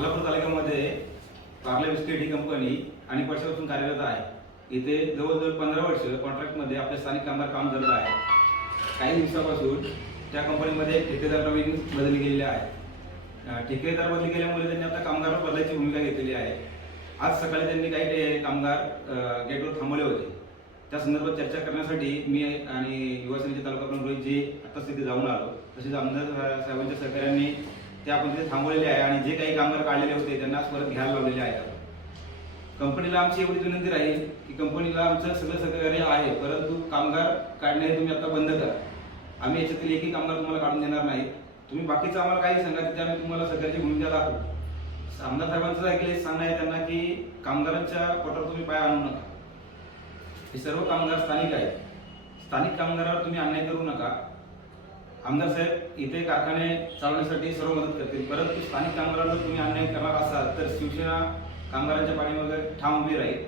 खालापूर तालुक्यामध्ये पार्ले बिस्किट ही कंपनी अनेक वर्षापासून कार्यरत आहे. इथे जवळजवळ पंधरा वर्ष कॉन्ट्रॅक्टमध्ये आपले स्थानिक कामगार काम करत आहे काही दिवसापासून त्या कंपनीमध्ये ठेकेदार नवीन बदली गेलेले आहे. ठेकेदार बदली गेल्यामुळे त्यांनी आता कामगार बदलायची भूमिका घेतलेली आहे. आज सकाळी त्यांनी काही कामगार गेटवर थांबवले होते. त्या संदर्भात चर्चा करण्यासाठी मी आणि युवासेनेचे तालुका प्रमुख रोहितजी आत्ताच तिथे जाऊन आलो. तसेच आमदार साहेबांच्या सहकार्यांनी ते आपण तिथे थांबवलेले आहे आणि जे काही कामगार काढलेले होते त्यांना परत घ्यायला लावलेले आहेत. कंपनीला आमची एवढी विनंती राहील की कंपनीला आमचं सगळं सहकार्य आहे परंतु कामगार काढणे तुम्ही आता बंद करा. आम्ही याच्यातील एकही कामगार तुम्हाला काढून देणार नाही. तुम्ही बाकीचं आम्हाला काही सांगा तिथे आम्ही तुम्हाला सगळ्याची भूमिका दाखवू. आमदार साहेबांचं ऐकले सांगणं आहे त्यांना की कामगारांच्या पोटावर तुम्ही पाय आणू नका. हे सर्व कामगार स्थानिक आहेत. स्थानिक कामगारावर तुम्ही अन्याय करू नका. आमदार साहेब इथे कारखाने चालवण्यासाठी सर्व मदत करतील. परंतु स्थानिक कामगारांवर तुम्ही अन्याय करणार असाल तर शिवसेना कामगारांच्या पाठीमागे ठाम उभी राहील.